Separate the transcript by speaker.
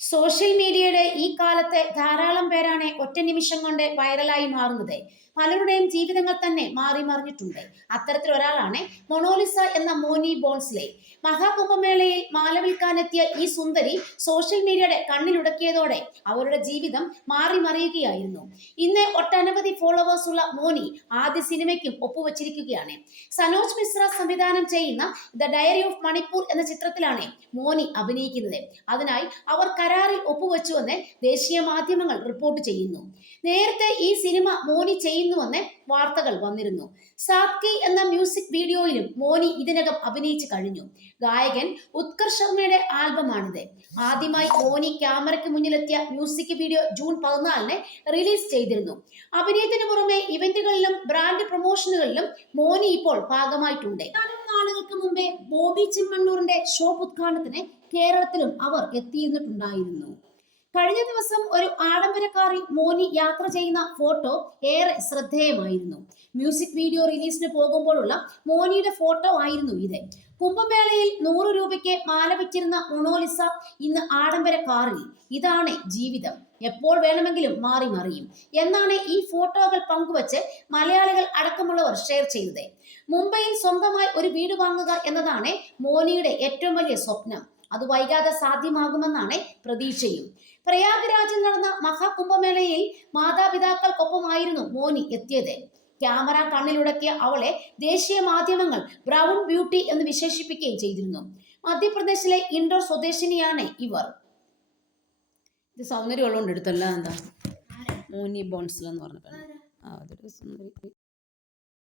Speaker 1: Social മീഡിയയുടെ ഈ കാലത്ത് ധാരാളം പേരാണ് ഒറ്റ നിമിഷം കൊണ്ട് വൈറലായി മാറുന്നത്. പലരുടെയും ജീവിതങ്ങൾ തന്നെ മാറി മറിഞ്ഞിട്ടുണ്ട്. അത്തരത്തിൽ ഒരാളാണ് മൊണോലിസ എന്ന മോനി ബോൺസ്ലെ. മഹാകുംഭമേളയിൽ മാല വിൽക്കാനെത്തിയ ഈ സുന്ദരി സോഷ്യൽ മീഡിയയുടെ കണ്ണിലുടക്കിയതോടെ അവരുടെ ജീവിതം മാറി മറിയുകയായിരുന്നു. ഇന്ന് ഒട്ടനവധി ഫോളോവേഴ്സ് ഉള്ള മോനി ആദ്യ സിനിമയ്ക്കും ഒപ്പുവച്ചിരിക്കുകയാണ്. സനോജ് മിശ്ര സംവിധാനം ചെയ്യുന്ന ദ ഡയറി ഓഫ് മണിപ്പൂർ എന്ന ചിത്രത്തിലാണ് മോനി അഭിനയിക്കുന്നത്. അതിനായി അവർ കരാറിൽ ഒപ്പുവെച്ചുവെന്ന് ദേശീയ മാധ്യമങ്ങൾ റിപ്പോർട്ട് ചെയ്യുന്നു. നേരത്തെ ഈ സിനിമ മോനി ചെയ്യുന്നുവെന്ന് വാർത്തകൾ വന്നിരുന്നു. സാത്കി എന്ന മ്യൂസിക് വീഡിയോയിലും മോനി ഇതിനകം അഭിനയിച്ചു കഴിഞ്ഞു. ഗായകൻ ഉത്കർ ശർമ്മയുടെ ആൽബമാണിത്. ആദ്യമായി മോനി ക്യാമറയ്ക്ക് മുന്നിലെത്തിയ മ്യൂസിക് വീഡിയോ ജൂൺ പതിനാലിന് റിലീസ് ചെയ്തിരുന്നു. അഭിനയത്തിന് പുറമെ ഇവന്റുകളിലും ബ്രാൻഡ് പ്രൊമോഷനുകളിലും മോനി ഇപ്പോൾ ഭാഗമായിട്ടുണ്ട്. നാളുകൾക്ക് മുമ്പേ ബോബി ചിമ്മണ്ണൂറിന്റെ ഷോപ്പ് ഉദ്ഘാടനത്തിന് കേരളത്തിലും അവർ എത്തിയിരുന്നിട്ടുണ്ടായിരുന്നു. കഴിഞ്ഞ ദിവസം ഒരു ആഡംബര മോനി യാത്ര ചെയ്യുന്ന ഫോട്ടോ ഏറെ ശ്രദ്ധേയമായിരുന്നു. മ്യൂസിക് വീഡിയോ റിലീസിന് പോകുമ്പോഴുള്ള മോനിയുടെ ഫോട്ടോ ആയിരുന്നു ഇത്. കുംഭമേളയിൽ നൂറ് രൂപയ്ക്ക് മാല വിറ്റിരുന്ന മൊണോലിസ ഇന്ന് ആഡംബര കാറിൽ ഇതാണ് ജീവിതം. എപ്പോൾ വേണമെങ്കിലും മാറി മറിയും. എന്നാണ് ഈ ഫോട്ടോകൾ പങ്കുവച്ച് മലയാളികൾ അടക്കമുള്ളവർ ഷെയർ ചെയ്തത്. മുംബൈയിൽ സ്വന്തമായി ഒരു വീട് വാങ്ങുക എന്നതാണ് മോനിയുടെ ഏറ്റവും വലിയ സ്വപ്നം. അത് വൈകാതെ സാധ്യമാകുമെന്നാണ് പ്രതീക്ഷയും. പ്രയാഗ്രാജിൽ നടന്ന മഹാകുംഭമേളയിൽ മാതാപിതാക്കൾക്കൊപ്പമായിരുന്നു മോനി എത്തിയത്. ക്യാമറ കണ്ണിലുടക്കിയ അവളെ ദേശീയ മാധ്യമങ്ങൾ ബ്രൗൺ ബ്യൂട്ടി എന്ന് വിശേഷിപ്പിക്കുകയും ചെയ്തിരുന്നു. മധ്യപ്രദേശിലെ ഇൻഡോർ സ്വദേശിനിയാണ് ഇവർ. ഇത് സൗന്ദര്യമുള്ളതുകൊണ്ട് എടുത്തല്ല എന്താ? മോനി ബോൺസിൽ എന്ന് പറഞ്ഞ പെണ്ണ്. ആ അതൊരു സുന്ദരി